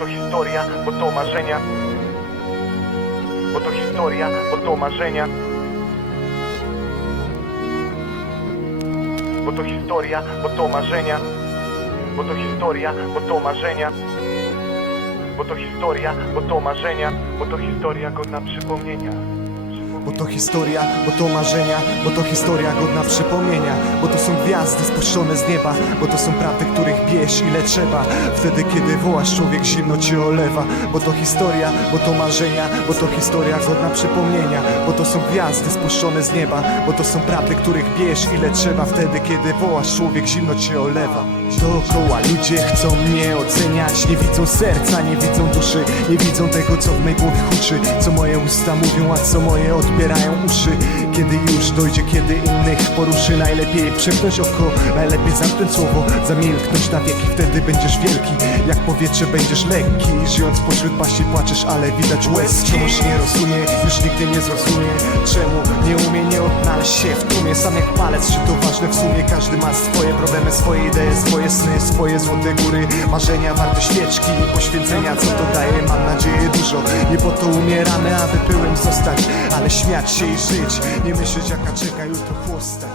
to historia, bo to marzenia. Bo to historia, bo to marzenia. Bo to historia, bo to marzenia. Bo to historia, bo to marzenia. Bo to historia, bo to marzenia. Bo to historia godna przypomnienia. Bo to historia, bo to marzenia. Bo to historia godna przypomnienia. Bo to są gwiazdy spuszczone z nieba. Bo to są prawdy, których bierz ile trzeba. Wtedy kiedy wołasz, człowiek zimno cię olewa. Bo to historia, bo to marzenia. Bo to historia godna przypomnienia. Bo to są gwiazdy spuszczone z nieba. Bo to są prawdy, których bierz ile trzeba. Wtedy kiedy wołasz, człowiek zimno cię olewa. Dookoła ludzie chcą mnie oceniać. Nie widzą serca, nie widzą duszy. Nie widzą tego, co w mej głowie huczy. Co moje usta mówią, a co moje odbierają uszy. Kiedy już dojdzie, kiedy innych poruszy. Najlepiej przepchnąć oko, najlepiej zamknąć słowo. Zamilknąć na wieki, wtedy będziesz wielki. Jak powietrze będziesz lekki. Żyjąc pośród baści płaczesz, ale widać łezki. Wciąż nie rozumie, już nigdy nie zrozumie. Czemu nie umie nie odnaleźć się w tłumie. Sam jak palec, czy to ważne w sumie. Każdy ma swoje problemy, swoje idee, swoje sny, swoje złote góry. Marzenia warte świeczki i poświęcenia, co to daje, mam nadzieję dużo. Nie po to umieramy, aby pyłem zostać, ale śmiać się i żyć. Nie myśleć jaka czeka jutro chłosta.